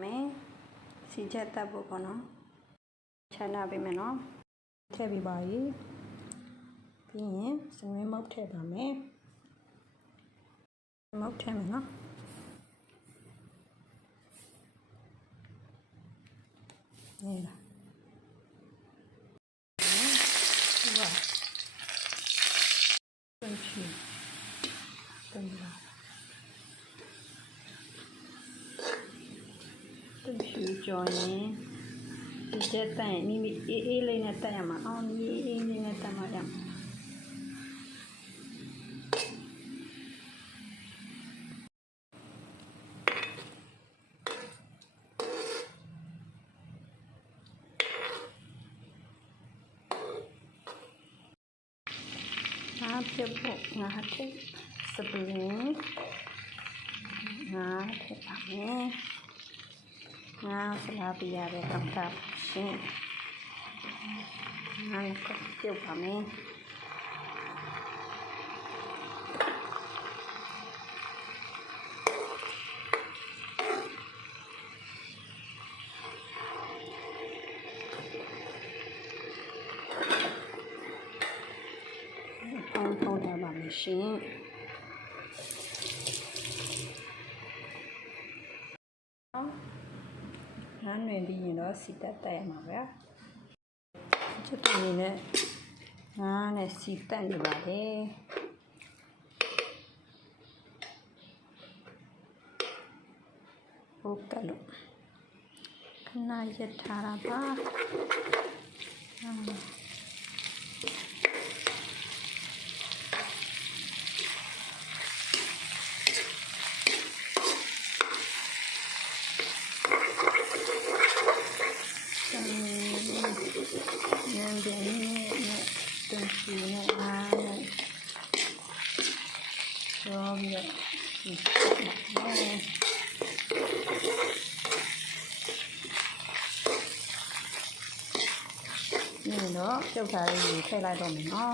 Me si jetta bokono chana be me no ထည့်ပြီးပါပြီပြီးရင်စနွေးမုတ်ထည့်ပါမယ်မုတ်ထည့်မယ်နော်นี่ล่ะว้าวเป็นชีเป็นลาเป็นชีจอยนี่ဒီချက်တန်မိမိအေးလေးနဲ့တက်ရမှာအောင်အေးလေးနဲ့တက်မှရမှာငါပြဖို့ငါထည့်စပလင်းငါထည့်ပါမယ်ငါစလာပြရတဲ့ကောက်ကရှင်ငါကပြုတ်ပါမယ်ပေါင်းထားပါမယ်ရှင်ငါ့နယ်ပြီးရင်တော့စီတက်တက်ရမှာပဲချစ်တူနေနဲ့ငါနဲ့စီတက်နေပါတယ်ဟုတ်ကဲ့လို့ခဏရထားတာပါညံတယ်နဲ့တန်စီနဲ့အားနဲ့ရောပြီးတော့นี่เนาะပြုတ်ထားလေးကိုထည့်လိုက်တော့မယ်เนาะ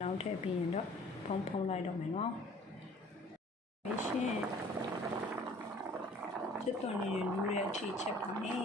နောက်ထည့်ပြီးရင်တော့ဖုံးလိုက်တော့မယ်เนาะဒီရှင်စစ်တော်နေလူရဲ့အထီးချက်ပါနေ